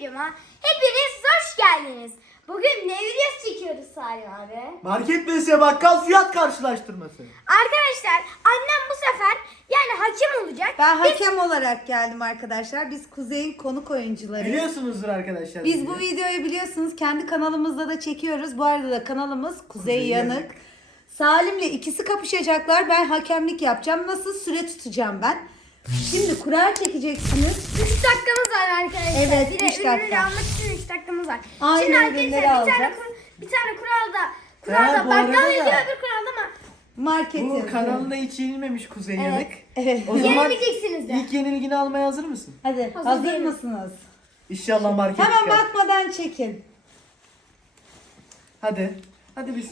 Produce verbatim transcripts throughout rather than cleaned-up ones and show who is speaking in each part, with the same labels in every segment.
Speaker 1: videoma hepiniz hoş geldiniz. Bugün ne videosu çekiyoruz Salim abi?
Speaker 2: Market vs bakkal fiyat karşılaştırması.
Speaker 1: Arkadaşlar annem bu sefer yani hakem olacak.
Speaker 3: Ben
Speaker 1: Biz-
Speaker 3: hakem olarak geldim arkadaşlar. Biz Kuzey'in konuk oyuncuları.
Speaker 2: Biliyorsunuzdur arkadaşlar.
Speaker 3: Biz bu videoyu biliyorsunuz kendi kanalımızda da çekiyoruz. Bu arada da kanalımız Kuzey,
Speaker 2: Kuzey
Speaker 3: Yanık.
Speaker 2: Yanık.
Speaker 3: Salim'le ikisi kapışacaklar. Ben hakemlik yapacağım. Nasıl süre tutacağım ben. Şimdi kura çekeceksiniz.
Speaker 1: üç dakikamız var arkadaşlar.
Speaker 3: Evet,
Speaker 1: bir de
Speaker 3: üç dakika.
Speaker 1: ürünleri almak için üç dakikamız var.
Speaker 3: Aynı
Speaker 1: Şimdi arkadaşlar
Speaker 3: ürünleri
Speaker 1: bir tane,
Speaker 3: alacağız.
Speaker 1: kur- bir tane kuralda
Speaker 2: Ha,
Speaker 1: kuralda
Speaker 2: bu
Speaker 1: bakkal
Speaker 2: arada
Speaker 1: yazıyor
Speaker 2: da-
Speaker 1: öbür kuralda ama
Speaker 3: Market
Speaker 2: Bu
Speaker 3: yazıyor.
Speaker 2: kanalında hiç yenilmemiş Kuzey Yanık.
Speaker 3: Evet.
Speaker 2: O zaman
Speaker 1: yenilmeyeceksiniz de.
Speaker 2: ilk yenilgini almaya hazır mısın?
Speaker 3: Hadi
Speaker 1: Hazır
Speaker 3: hazır,
Speaker 1: değilim.
Speaker 3: mısınız?
Speaker 2: İnşallah market
Speaker 3: Hemen
Speaker 2: çıkar.
Speaker 3: bakmadan çekin.
Speaker 2: Hadi. Hadi biz.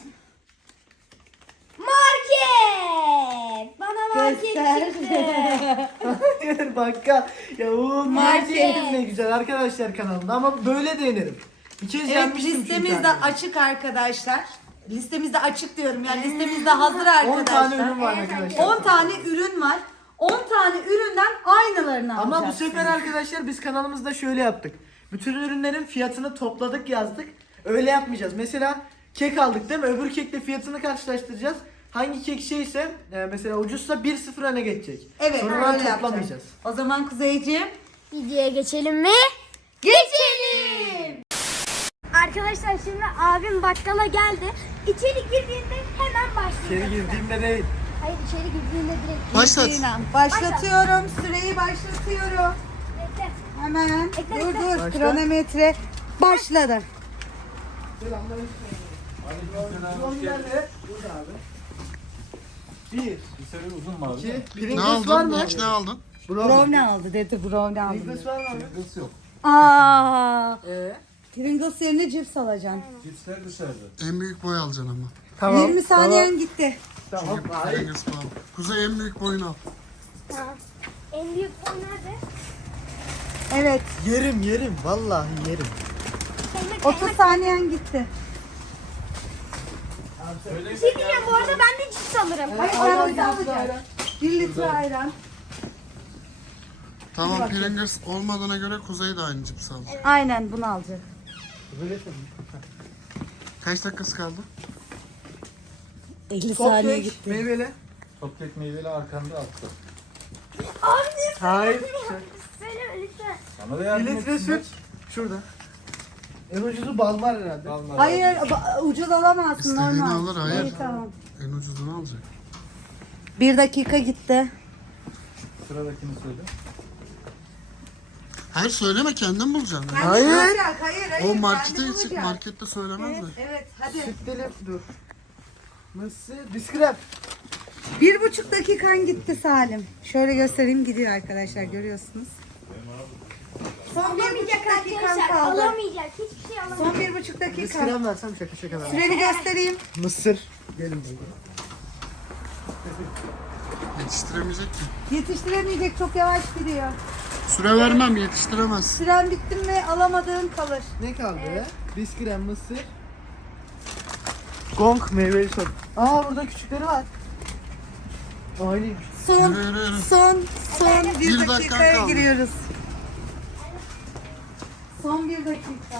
Speaker 1: Market! Bana market
Speaker 3: Göster.
Speaker 1: çıktı.
Speaker 2: Hayır bakkal. Ya o
Speaker 3: Market.
Speaker 2: market ne güzel arkadaşlar kanalında ama böyle de yenerim. Bir kez
Speaker 3: Evet,
Speaker 2: yenmiştim çünkü
Speaker 3: listemiz de
Speaker 2: annem.
Speaker 3: açık arkadaşlar. Listemiz de açık diyorum. Yani listemiz de hazır arkadaşlar.
Speaker 2: on tane ürün var
Speaker 1: Evet,
Speaker 2: arkadaşlar.
Speaker 3: on tane ürün var. on tane üründen aynılarını
Speaker 2: Ama bu
Speaker 3: alacaksınız.
Speaker 2: sefer arkadaşlar biz kanalımızda şöyle yaptık. Bütün ürünlerin fiyatını topladık yazdık. Öyle yapmayacağız. Mesela kek aldık değil mi? Öbür kekle fiyatını karşılaştıracağız. Hangi kek şeyse e, mesela ucuzsa bir sıfır öne geçecek.
Speaker 3: Evet,
Speaker 2: Sonradan
Speaker 3: öyle
Speaker 2: toplamayacağız.
Speaker 3: yapacağız. O zaman Kuzeyciğim.
Speaker 1: Videoya geçelim mi? Geçelim! Arkadaşlar şimdi abim bakkala geldi. İçeri girdiğinde hemen başlayacak.
Speaker 2: İçeri girdiğimde değil.
Speaker 1: Hayır içeri girdiğinde direkt.
Speaker 4: Başlat.
Speaker 3: Girdiğiyle Başlatıyorum. Süreyi başlatıyorum.
Speaker 1: Bekle.
Speaker 3: Hemen.
Speaker 1: Ekle,
Speaker 3: Dur
Speaker 1: ekle.
Speaker 3: dur.
Speaker 2: Başla.
Speaker 3: Kronometre başladı.
Speaker 2: Son nerede? Burada abi. Bir,
Speaker 5: Bir uzun var.
Speaker 2: iki,
Speaker 4: Ne
Speaker 2: Pringles var
Speaker 4: aldın?
Speaker 2: mı?
Speaker 4: İlk ne aldın?
Speaker 3: Brownie aldı dedi. Brownie aldı.
Speaker 2: Pringles var mı abi?
Speaker 5: Pringles yok.
Speaker 3: Aa,
Speaker 2: Ee,
Speaker 3: Pringles yerine cips alacaksın.
Speaker 5: Cipsler dışarıda.
Speaker 4: En büyük boy alacaksın ama.
Speaker 2: tamam.
Speaker 3: yirmi saniyen gitti.
Speaker 2: Tamam.
Speaker 4: Çünkü
Speaker 2: tamam. Hayır.
Speaker 4: Pringles pahalı. Kuzey en büyük boyunu al.
Speaker 1: Tamam. En büyük boy nerede?
Speaker 3: Evet.
Speaker 2: Yerim yerim. Vallahi yerim.
Speaker 1: Kaymak,
Speaker 3: otuz
Speaker 1: kaymak.
Speaker 3: saniyen gitti.
Speaker 1: Bir şey diyeceğim bu arada ben de cips alırım.
Speaker 3: Hayır,
Speaker 2: Ayran,
Speaker 3: ben de
Speaker 2: ayran.
Speaker 3: alacağım. bir litre ayran.
Speaker 4: Tamam Pringles olmadığına göre Kuzey de aynı cips alacak.
Speaker 3: Aynen bunu alacak.
Speaker 2: Böyle tabii.
Speaker 4: Kaç dakikası kaldı?
Speaker 3: elli saniye gitti.
Speaker 2: Meyveli.
Speaker 5: Topkek meyveli arkanda attı.
Speaker 1: Abi
Speaker 2: Hayır.
Speaker 1: söyleme lütfen.
Speaker 5: Bana da
Speaker 2: Bir
Speaker 5: yardım
Speaker 2: litre
Speaker 5: etsinler.
Speaker 2: süt. Şurada. En ucuzu bal var herhalde.
Speaker 5: Alma
Speaker 3: Hayır,
Speaker 5: yardım.
Speaker 3: ba- ucuz alamazsın
Speaker 4: İstediğini
Speaker 3: normal.
Speaker 4: alır, hayır.
Speaker 3: İyi, tamam.
Speaker 4: En ucuzunu alacak.
Speaker 3: Bir dakika gitti.
Speaker 5: Sıradakini söyle.
Speaker 4: Hayır söyleme kendin bulacaksın.
Speaker 3: Kendi
Speaker 2: Hayır.
Speaker 3: bulacak, hayır, hayır.
Speaker 4: O
Speaker 3: kendi
Speaker 4: markete
Speaker 3: bulacak.
Speaker 4: çık, markette
Speaker 3: Evet,
Speaker 4: söylemezler.
Speaker 3: evet, hadi.
Speaker 2: Süt dilim dur. Mısır, biskrep.
Speaker 3: Bir buçuk dakikan gitti Salim. Şöyle göstereyim gidiyor arkadaşlar, görüyorsunuz. Son bir buçuk
Speaker 1: Alamayacak
Speaker 3: dakikan
Speaker 1: arkadaşlar.
Speaker 3: kaldı.
Speaker 1: Alamayacak. Hiçbir şey alamayacak.
Speaker 3: Son bir buçuk dakika.
Speaker 2: Biskrep versem şaka şaka ver.
Speaker 3: Süreni göstereyim.
Speaker 2: Mısır. Gelin buraya.
Speaker 4: Yetiştiremeyecek ki.
Speaker 3: Yetiştiremeyecek, çok yavaş gidiyor.
Speaker 4: Süre vermem, yetiştiremez.
Speaker 3: Süren bitti mi alamadığın kalır.
Speaker 2: Ne kaldı be? Biskrep, mısır. Gong meyveli sos. Aa burada küçükleri var. Aynıymış.
Speaker 3: Son,
Speaker 4: Yürü, yürü, yürü.
Speaker 3: son, son bir,
Speaker 4: Bir dakikan
Speaker 3: dakikaya
Speaker 4: kaldı.
Speaker 3: giriyoruz. Son bir dakika.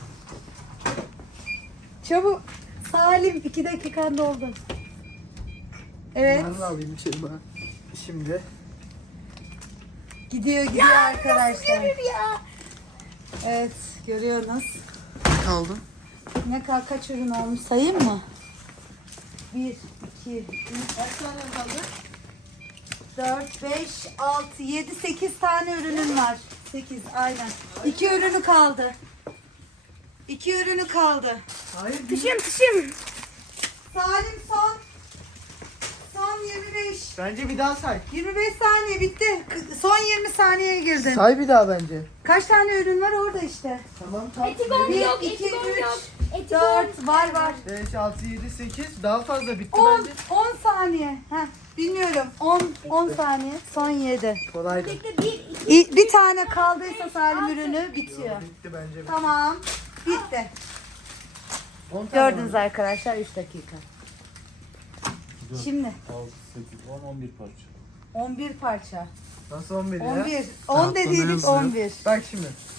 Speaker 3: Çabuk. Salim iki dakikan doldu. Evet.
Speaker 2: Bunları da alayım içeri ben. Şimdi.
Speaker 3: Gidiyor gidiyor arkadaşlar.
Speaker 1: Ya.
Speaker 3: Evet görüyorsunuz.
Speaker 4: Ne kaldı?
Speaker 3: Ne kadar kaç ürün olmuş sayayım mı? bir, iki, üç,
Speaker 2: Kaç tane kaldı?
Speaker 3: dört, beş, altı, yedi, sekiz tane ürünün var. sekiz aynen. iki ürünü kaldı. iki ürünü kaldı.
Speaker 2: Hayır.
Speaker 1: Tışım tışım.
Speaker 3: Salim son. Son yirmi beş.
Speaker 2: Bence bir daha say.
Speaker 3: yirmi beş saniye bitti. K- Son yirmi saniyeye girdin.
Speaker 2: Say bir daha bence.
Speaker 3: Kaç tane ürün var orada işte?
Speaker 2: Tamam tamam.
Speaker 1: Etigon
Speaker 3: Bir,
Speaker 1: yok.
Speaker 3: iki,
Speaker 1: Etigon
Speaker 3: üç,
Speaker 1: yok. Etigon.
Speaker 3: dört var var.
Speaker 2: beş, altı, yedi, sekiz. Daha fazla bitti
Speaker 3: on,
Speaker 2: bence.
Speaker 3: on saniye. Heh, bilmiyorum. on, on saniye. Son yedi.
Speaker 2: Kolaydı.
Speaker 1: Bekle bir iki.
Speaker 3: İ- Bir tane kaldıysa Salim ürünü bitiyor.
Speaker 2: Bitti bence.
Speaker 3: Tamam. Bitti.
Speaker 2: on tane
Speaker 3: Gördünüz
Speaker 2: var.
Speaker 3: arkadaşlar üç dakika. Şimdi
Speaker 5: altı, sekiz, on, on bir parça.
Speaker 3: on bir parça.
Speaker 2: Nasıl on bir ya?
Speaker 3: on bir. on
Speaker 4: Kağıtta ne
Speaker 3: dediydik
Speaker 4: yazıyor?
Speaker 3: on bir.
Speaker 2: Bak şimdi.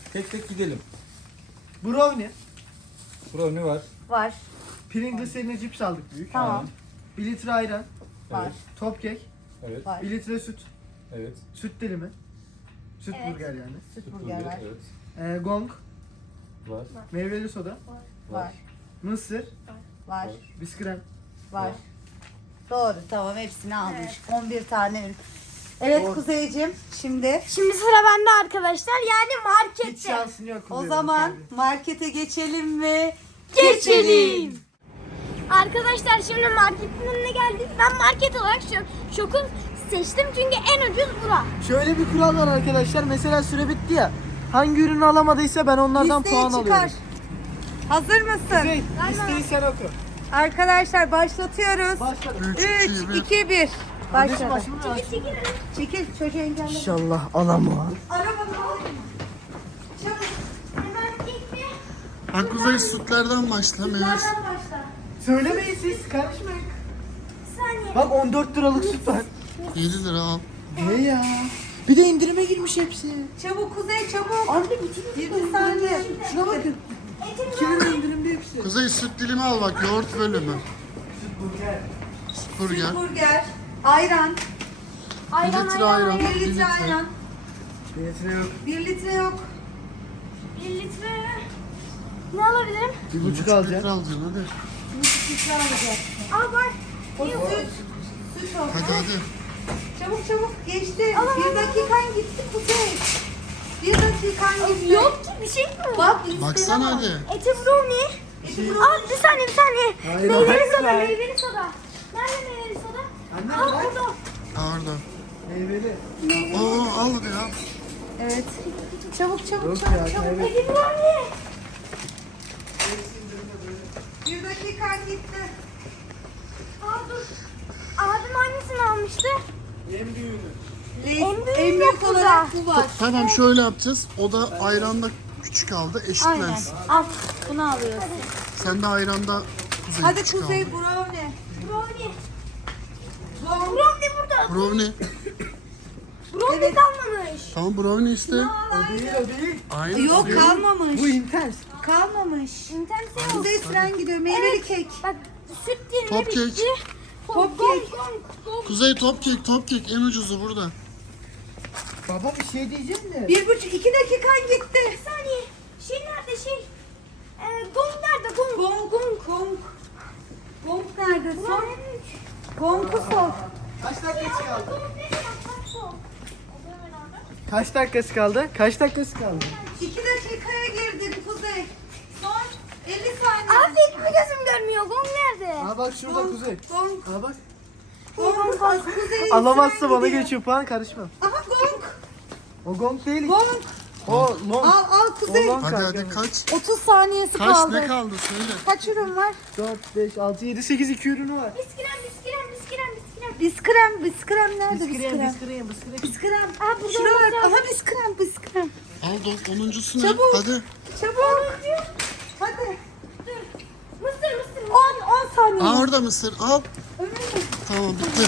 Speaker 5: Tek tek gidelim.
Speaker 2: Brownie.
Speaker 5: Brownie var.
Speaker 3: Var.
Speaker 2: Pringles eline cips aldık büyük.
Speaker 3: Tamam.
Speaker 2: bir litre ayran.
Speaker 3: Var.
Speaker 5: Evet.
Speaker 2: Top kek.
Speaker 5: Evet.
Speaker 3: Var.
Speaker 2: bir litre süt.
Speaker 5: Evet.
Speaker 2: Süt dilimi. Süt
Speaker 1: Evet.
Speaker 2: burger yani.
Speaker 3: Süt
Speaker 5: Süt
Speaker 3: burger var.
Speaker 5: Evet.
Speaker 2: Ee, gong.
Speaker 5: Var.
Speaker 2: Meyveli soda.
Speaker 3: Var.
Speaker 2: Mısır.
Speaker 3: Var.
Speaker 2: Biskrem.
Speaker 3: Var. Doğru, tamam, hepsini almış. on bir tane ürün. Evet
Speaker 2: Doğru.
Speaker 3: Kuzeyciğim, şimdi
Speaker 1: Şimdi sıra bende arkadaşlar. Yani
Speaker 2: Hiç
Speaker 1: markette.
Speaker 2: şansın yok.
Speaker 3: o
Speaker 2: Kuzey,
Speaker 3: zaman
Speaker 2: bak
Speaker 3: markete geçelim mi?
Speaker 1: Geçelim. Arkadaşlar şimdi marketin önüne geldik. Ben market olarak şu şokun seçtim çünkü en ucuz bura.
Speaker 2: şimdi. Şöyle bir kural var arkadaşlar. Mesela süre bitti ya. Hangi ürünü alamadıysa ben onlardan
Speaker 3: Listeyi
Speaker 2: puan
Speaker 3: çıkar.
Speaker 2: alıyorum.
Speaker 3: Hazır mısın?
Speaker 2: Kuzey, listeyi sen oku.
Speaker 3: Arkadaşlar başlatıyoruz.
Speaker 2: Başla.
Speaker 3: üç, iki, bir.
Speaker 2: Kardeşim
Speaker 3: Başladı.
Speaker 2: başını aç.
Speaker 3: Çekil, çocuğu engelle.
Speaker 2: İnşallah alamam.
Speaker 3: Arabanı alayım. Çabuk.
Speaker 1: Hemen ilk bir
Speaker 4: Bak Kuzey sütlerden başla meyve.
Speaker 1: nereden başla?
Speaker 2: Söylemeyin siz, karışmayın.
Speaker 1: Bir saniye.
Speaker 2: Bak on dört liralık süt var.
Speaker 4: yedi lira al.
Speaker 2: Ne ya? Bir de indirime girmiş hepsi.
Speaker 3: Çabuk Kuzey, çabuk.
Speaker 2: Anne bitir.
Speaker 3: yirmi saniye.
Speaker 2: Şuna bakın.
Speaker 1: Etim
Speaker 2: iki lira indirimde hepsi.
Speaker 4: Kuzey süt dilimi al bak yoğurt bölümü.
Speaker 2: Burger.
Speaker 4: Burger.
Speaker 3: Burger, ayran,
Speaker 1: ayran
Speaker 4: litre
Speaker 1: ayran
Speaker 4: ayran.
Speaker 1: ayran.
Speaker 3: bir litre ayran,
Speaker 2: Bir litre yok.
Speaker 3: bir litre yok.
Speaker 1: Bir litre. Ne alabilirim?
Speaker 2: Bir buçuk
Speaker 4: Litre
Speaker 2: alacağım.
Speaker 4: alacaksın hadi.
Speaker 3: Litre alacak.
Speaker 1: Al var.
Speaker 3: O süt, süt o.
Speaker 4: Hadi hadi.
Speaker 3: Çabuk çabuk geçti. Bir dakikan gitti Kuzey. Bir dakikan gitti.
Speaker 1: Yok ki bir şey mi?
Speaker 3: Bak listene
Speaker 4: Baksana
Speaker 3: bak.
Speaker 4: hadi.
Speaker 1: Etim brownie.
Speaker 3: Eti
Speaker 1: Al bir saniye bir saniye.
Speaker 2: Hayır,
Speaker 1: meyveli
Speaker 2: hayır,
Speaker 1: soda
Speaker 2: hayır.
Speaker 1: meyveli soda. Nerede meyveli soda?
Speaker 2: Anne
Speaker 1: Al
Speaker 2: bırak.
Speaker 1: burada.
Speaker 4: Aa, orada.
Speaker 2: Meyveli.
Speaker 4: Oo al hadi ya.
Speaker 3: Evet. Çabuk çabuk
Speaker 2: Yok
Speaker 3: çabuk
Speaker 2: ya,
Speaker 3: çabuk.
Speaker 2: evet.
Speaker 1: Etim brownie.
Speaker 3: Bir dakikan gitti.
Speaker 1: Aa dur. Abim hangisini almıştı?
Speaker 2: En büyüğünü.
Speaker 3: Leys,
Speaker 1: En büyüğü
Speaker 3: en büyük
Speaker 1: yok burada.
Speaker 3: olarak bu var.
Speaker 4: Tamam şöyle yapacağız. O da ayranda küçük aldı
Speaker 3: Aynen.
Speaker 4: eşitlensin.
Speaker 3: Al bunu alıyorsun.
Speaker 4: Sen de ayranda Kuzey
Speaker 3: Hadi
Speaker 4: küçük
Speaker 3: Kuzey
Speaker 4: aldı.
Speaker 3: brownie.
Speaker 1: Brownie.
Speaker 3: Brownie.
Speaker 1: Brownie burada.
Speaker 4: Brownie.
Speaker 1: Brownie
Speaker 3: Evet.
Speaker 1: kalmamış.
Speaker 4: Tamam brownie iste.
Speaker 2: O değil o değil.
Speaker 4: Aynı
Speaker 3: Yok
Speaker 4: diyor.
Speaker 3: kalmamış.
Speaker 2: Bu intense.
Speaker 3: Kalmamış.
Speaker 1: İnternet yok.
Speaker 3: Kuzey süren gidiyor. Meyveli kek.
Speaker 1: Bak süt dilimi
Speaker 4: Top
Speaker 1: bitti.
Speaker 4: kek.
Speaker 3: Top
Speaker 1: Gong,
Speaker 3: kek.
Speaker 1: gong, gong.
Speaker 4: Kuzey top kek top kek en ucuzu burada.
Speaker 2: Baba bir şey diyeceğim de.
Speaker 3: Bir buçuk, iki dakikan gitti.
Speaker 1: Bir saniye. Şey nerede şey? Ee, gong nerede gong?
Speaker 3: Gong, gong, gong. Gong nerede?
Speaker 1: Ulan
Speaker 3: Son.
Speaker 1: en büyük.
Speaker 3: Gong'u sok.
Speaker 2: Kaç dakikası kaldı?
Speaker 1: Gong nerede? Bak, bak, o. O da hemen orada.
Speaker 2: Kaç dakikası kaldı? Kaç dakikası kaldı?
Speaker 3: İki dakikaya girdik Kuzey. Son elli saniye.
Speaker 1: Abi benim gözüm görmüyor. Gong nerede?
Speaker 2: Aa bak şurada
Speaker 3: Gong,
Speaker 2: Kuzey.
Speaker 3: Gong.
Speaker 2: Aa bak.
Speaker 3: Gong. Gong. Kuzey
Speaker 2: Alamazsa
Speaker 3: süren
Speaker 2: bana
Speaker 3: gidiyor.
Speaker 2: geçiyor puan, karışma.
Speaker 3: Aha gong.
Speaker 2: O gong değil.
Speaker 3: Gong.
Speaker 2: O long.
Speaker 3: Al al Kuzey.
Speaker 2: O long
Speaker 4: Hadi
Speaker 2: kanka.
Speaker 4: hadi kaç.
Speaker 3: otuz saniyesi
Speaker 4: Kaç
Speaker 3: kaldı.
Speaker 4: ne kaldı söyle.
Speaker 3: Kaç ürün var?
Speaker 2: dört, beş, altı, yedi, sekiz iki ürünü var.
Speaker 1: Biskrem, biskrem, biskrem, biskrem.
Speaker 3: Biskrem, biskrem nerede
Speaker 2: Biskrem,
Speaker 3: biskrem?
Speaker 2: biskrem, biskrem.
Speaker 3: Biskrem.
Speaker 1: Aa, burada
Speaker 3: Şuna bak.
Speaker 1: olmasa-
Speaker 3: Aha biskrem, biskrem.
Speaker 4: Al do- onuncusu ne?
Speaker 3: Çabuk.
Speaker 4: Hadi.
Speaker 3: Çabuk. Hadi.
Speaker 1: Mısır, mısır.
Speaker 3: on, on saniye.
Speaker 4: Aa orada mısır al.
Speaker 3: Öyle mi?
Speaker 4: Tamam bitti.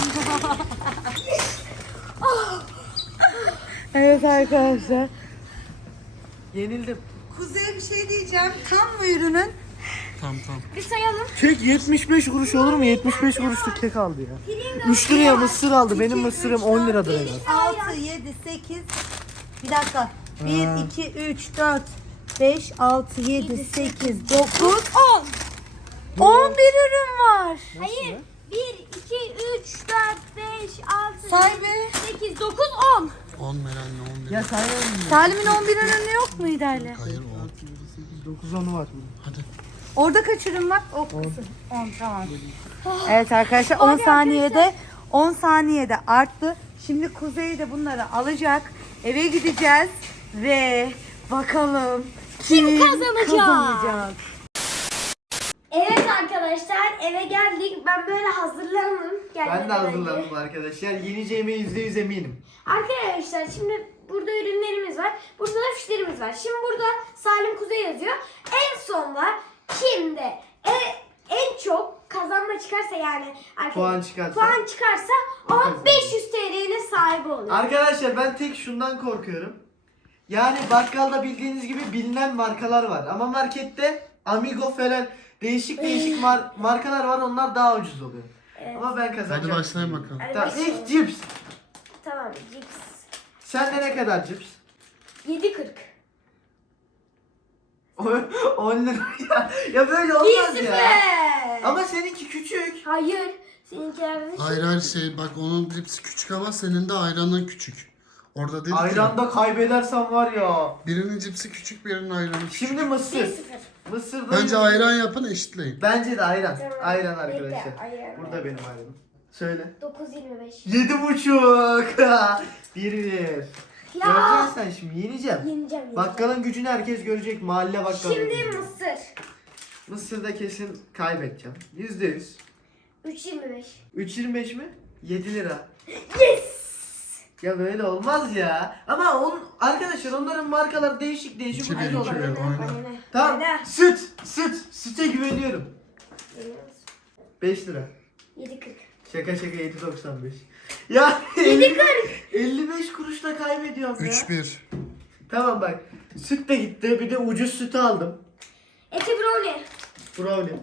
Speaker 3: Evet arkadaşlar.
Speaker 2: Yenildim.
Speaker 3: Kuzey bir şey diyeceğim. Tam mı ürünün?
Speaker 4: Tamam tamam.
Speaker 1: Bir sayalım.
Speaker 2: Kek yetmiş beş kuruş olur mu? yetmiş beş kuruşluk kek aldı ya. üç liraya mısır aldı. Benim mısırım on liradır herhalde.
Speaker 3: altı, yedi, sekiz. Bir dakika. bir, iki, üç, dört, beş, altı, yedi, sekiz, dokuz, on. on bir ürün var.
Speaker 1: Hayır. bir, iki, üç, dört, beş, altı,
Speaker 3: Say
Speaker 1: yedi,
Speaker 3: be.
Speaker 1: sekiz, dokuz, on.
Speaker 4: on Meral on bir.
Speaker 2: Ya sayalım mı?
Speaker 3: Salim'in on bir ürünü yok muydu Ali?
Speaker 4: Hayır on.
Speaker 2: dokuz onu var.
Speaker 4: Hadi.
Speaker 3: Orada kaç ürün var? O kısım. on tamam. Evet arkadaşlar on saniyede on saniyede arttı. Şimdi Kuzey de bunları alacak. Eve gideceğiz ve bakalım kim,
Speaker 1: kazanacak?
Speaker 3: kazanacak?
Speaker 1: Evet arkadaşlar eve geldik. Ben böyle hazırlandım.
Speaker 2: Ben
Speaker 1: Gelmeden
Speaker 2: de
Speaker 1: önce.
Speaker 2: hazırlandım arkadaşlar. Yeneceğime yüzde yüz eminim.
Speaker 1: Arkadaşlar şimdi burada ürünlerimiz var. Burada da fişlerimiz var. Şimdi burada Salim Kuzey yazıyor. En sonda kimde e, en çok kazanma çıkarsa yani arkadaşlar,
Speaker 2: Puan çıkarsa.
Speaker 1: puan çıkarsa o
Speaker 2: kazanır.
Speaker 1: beş yüz T L'nin sahibi oluyor.
Speaker 2: Arkadaşlar ben tek şundan korkuyorum. Yani bakkalda bildiğiniz gibi bilinen markalar var. Ama markette Amigo falan değişik değişik mar- markalar var. Onlar daha ucuz oluyor.
Speaker 1: Evet.
Speaker 2: Ama ben
Speaker 4: Hadi
Speaker 2: kazanacağım.
Speaker 4: başlayın bakalım.
Speaker 1: Hadi
Speaker 2: Tamam,
Speaker 1: başlayalım.
Speaker 2: ilk cips.
Speaker 1: Tamam cips.
Speaker 2: Sende ne kadar cips?
Speaker 1: yedi kırk.
Speaker 2: on lira ya. Ya böyle olmaz
Speaker 1: bir
Speaker 2: ya.
Speaker 1: sıfır.
Speaker 2: Ama seninki küçük.
Speaker 1: Hayır. Seninkilerden
Speaker 4: Hayır hayır şey bak onun cipsi küçük ama senin de ayranın küçük. Orada dedi ki
Speaker 2: Ayranda kaybedersem var ya.
Speaker 4: birinin cipsi küçük birinin ayranı küçük.
Speaker 2: Şimdi
Speaker 1: bir
Speaker 2: mısır.
Speaker 1: sıfır.
Speaker 2: Mısırda
Speaker 4: Bence ayran yapın eşitleyin.
Speaker 2: Bence de ayran.
Speaker 1: Tamam.
Speaker 2: Ayran
Speaker 1: Bekle,
Speaker 2: arkadaşlar.
Speaker 1: ayran.
Speaker 2: Burada benim ayranım. Söyle.
Speaker 1: dokuz yirmi beş.
Speaker 2: Yedi buçuk. Bir bir.
Speaker 1: Ya.
Speaker 2: Göreceksin sen şimdi yeneceğim.
Speaker 1: Yeneceğim yeneceğim.
Speaker 2: Bakkalın gücünü herkes görecek. Mahalle bakkalı.
Speaker 1: Şimdi mısır.
Speaker 2: Mısır'da kesin kaybedeceğim. Yüzde yüz.
Speaker 1: üç yirmi beş.
Speaker 2: üç yirmi beş mi? yedi lira.
Speaker 1: Yes.
Speaker 2: Ya böyle olmaz ya. Ama on, arkadaşlar onların markaları değişik değişik
Speaker 4: İki
Speaker 2: ucuz
Speaker 4: bir,
Speaker 2: olan.
Speaker 4: iki bir. Evet, oyna.
Speaker 2: Tamam. Süt. Süt. Süte güveniyorum. beş lira.
Speaker 1: yedi kırk.
Speaker 2: Şaka şaka yedi doksan beş. Ya
Speaker 1: yedi kırk.
Speaker 2: elli beş kuruşla kaybediyorum ya.
Speaker 4: üç bir.
Speaker 2: Tamam bak. Süt de gitti. Bir de ucuz sütü aldım.
Speaker 1: Eti brownie.
Speaker 2: Brownie.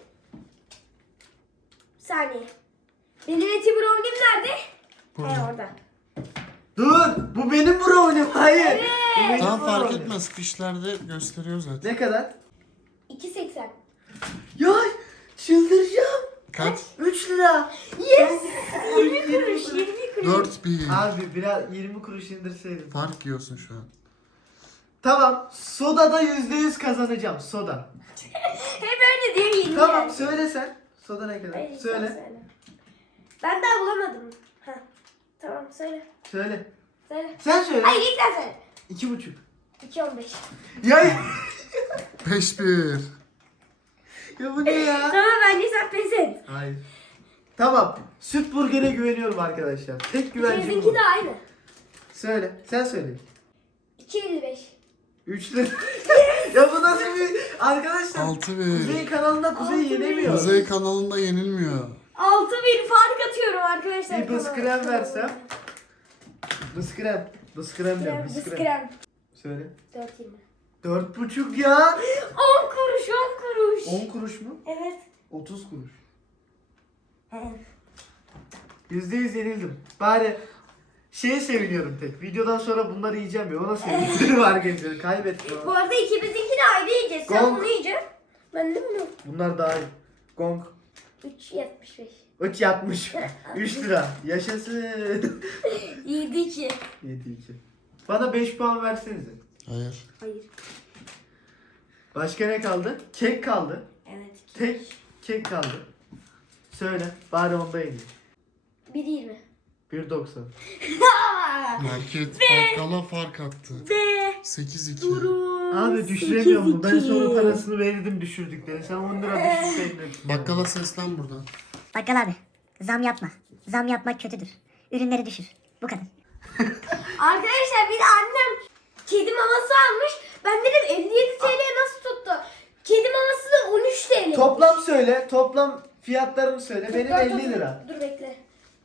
Speaker 1: Bir saniye. Benim eti brownie'm nerede? He
Speaker 4: Burada.
Speaker 1: orada.
Speaker 2: Dur. Bu benim brownie'm. Hayır. Bu benim
Speaker 4: Tamam fark
Speaker 2: brownie'm.
Speaker 4: etmez. Fişlerde gösteriyor zaten.
Speaker 2: Ne kadar?
Speaker 1: iki seksen.
Speaker 2: Ya çıldıracağım.
Speaker 4: Kaç?
Speaker 2: üç lira.
Speaker 1: Yes. yirmi kuruş. yirmi kuruş.
Speaker 4: dört bir.
Speaker 2: Abi biraz yirmi kuruş indirseydim.
Speaker 4: Fark yiyorsun şu an.
Speaker 2: Tamam. Sodada yüzde yüz kazanacağım. Soda.
Speaker 1: Hep öyle diyor yirmi.
Speaker 2: Tamam
Speaker 1: yani.
Speaker 2: söyle sen. Soda ne kadar?
Speaker 1: Hayır, sen
Speaker 2: Söyle.
Speaker 1: Ben daha bulamadım. Heh. Tamam söyle.
Speaker 2: Söyle.
Speaker 1: Söyle.
Speaker 2: Sen söyle.
Speaker 1: Hayır ilk sen söyle.
Speaker 2: İki buçuk.
Speaker 1: iki on beş.
Speaker 2: Ya
Speaker 4: beş bir.
Speaker 2: ya bu ne ya?
Speaker 1: Tamam bence sen pes et.
Speaker 2: Hayır. Tamam. Süt burger'e güveniyorum arkadaşlar. Tek güvencim bu.
Speaker 1: İkimizinki de aynı.
Speaker 2: Söyle. Sen söyle.
Speaker 1: iki elli beş.
Speaker 2: üç lira. Ya bu nasıl bir... Arkadaşlar.
Speaker 4: altı
Speaker 2: Kuzey
Speaker 4: bir.
Speaker 2: kanalında Kuzey
Speaker 1: Altı bir.
Speaker 2: yenemiyor.
Speaker 4: Kuzey kanalında yenilmiyor.
Speaker 1: altı bir fark atıyorum arkadaşlar.
Speaker 2: Bir bıskrem versem. Bıskrem. Bıskrem diyorum.
Speaker 1: Bıskrem.
Speaker 2: Bıskrem.
Speaker 1: Bıskrem.
Speaker 2: Söyle.
Speaker 1: dört yirmi.
Speaker 2: Dört buçuk ya.
Speaker 1: on kuruş on kuruş.
Speaker 2: On kuruş mu?
Speaker 1: Evet.
Speaker 2: Otuz kuruş.
Speaker 1: Evet.
Speaker 2: Yüzde yüz yenildim. Bari şeye seviniyorum tek. Videodan sonra bunları yiyeceğim ya. Ona seviniyorum arkadaşlar. Kaybettim.
Speaker 1: Bu arada ikimizinki de ayrı yiyeceğiz. Sen
Speaker 2: Gong.
Speaker 1: bunu yiyeceksin. Ben de bunu.
Speaker 2: Bunlar daha iyi. Gong.
Speaker 1: üç yetmiş beş.
Speaker 2: Üç yapmış. Üç lira. Yaşasın.
Speaker 1: yedi iki.
Speaker 2: Yedi iki. Bana beş puan versenize.
Speaker 4: Hayır.
Speaker 1: Hayır.
Speaker 2: Başka ne kaldı? Kek kaldı.
Speaker 1: Evet.
Speaker 2: Tek kek kaldı. Söyle. Bari onda yeneyim.
Speaker 1: bir yirmi.
Speaker 2: bir doksan.
Speaker 4: Market bakkala fark attı.
Speaker 1: Be.
Speaker 4: sekiz iki.
Speaker 1: Durun.
Speaker 2: Abi düşüremiyorum mu? Ben
Speaker 1: sekiz iki.
Speaker 2: sonra parasını verirdim düşürdükleri. Sen on lira düşürseydin.
Speaker 4: Bakkala seslen buradan.
Speaker 6: Bakkal abi zam yapma. Zam yapmak kötüdür. Ürünleri düşür. Bu kadar.
Speaker 1: Arkadaşlar bir de annem kedi maması almış. Ben dedim elli yedi T L nasıl tuttu? Kedi maması da on üç T L.
Speaker 2: Toplam söyle. Toplam fiyatlarımı söyle. Benim
Speaker 1: kırk dört
Speaker 2: elli lira.
Speaker 1: Dur bekle.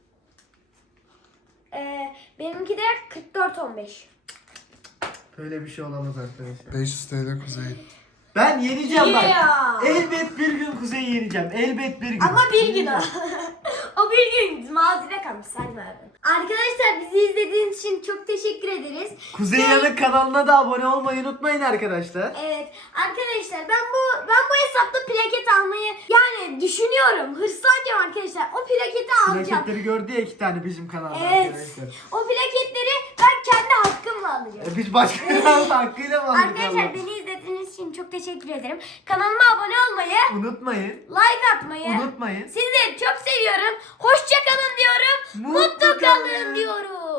Speaker 1: Ee, benimki de kırk dört on beş.
Speaker 2: Böyle bir şey olamaz arkadaşlar.
Speaker 4: beş yüz T L Kuzey.
Speaker 2: Ben yeneceğim bak.
Speaker 1: Yeah.
Speaker 2: Elbet bir gün Kuzey'i yeneceğim. Elbet bir gün.
Speaker 1: Ama bir gün o. o bir gün mazide kalmış sayma abi. Arkadaşlar bizi izlediğiniz için çok teşekkür ederiz.
Speaker 2: Kuzey Yanık kanalına da abone olmayı unutmayın arkadaşlar.
Speaker 1: Evet arkadaşlar ben bu ben bu hesapta plaket almayı yani düşünüyorum. Hırslıyım arkadaşlar. O plaketi alacağım.
Speaker 2: Plaketleri gördü ya iki tane bizim kanalda
Speaker 1: Evet.
Speaker 2: arkadaşlar.
Speaker 1: O plaketleri ben kendi hakkımla alacağım.
Speaker 2: E biz başka kanalda hakkıyla mı aldık
Speaker 1: Arkadaşlar
Speaker 2: Allah?
Speaker 1: beni izlediğiniz için çok teşekkür ederim. Kanalıma abone olmayı,
Speaker 2: Unutmayın.
Speaker 1: like atmayı,
Speaker 2: Unutmayın.
Speaker 1: sizleri çok seviyorum. Hoşça kalın diyorum.
Speaker 2: Mutlu
Speaker 1: Mutlu
Speaker 2: kalın.
Speaker 1: kalın diyorum.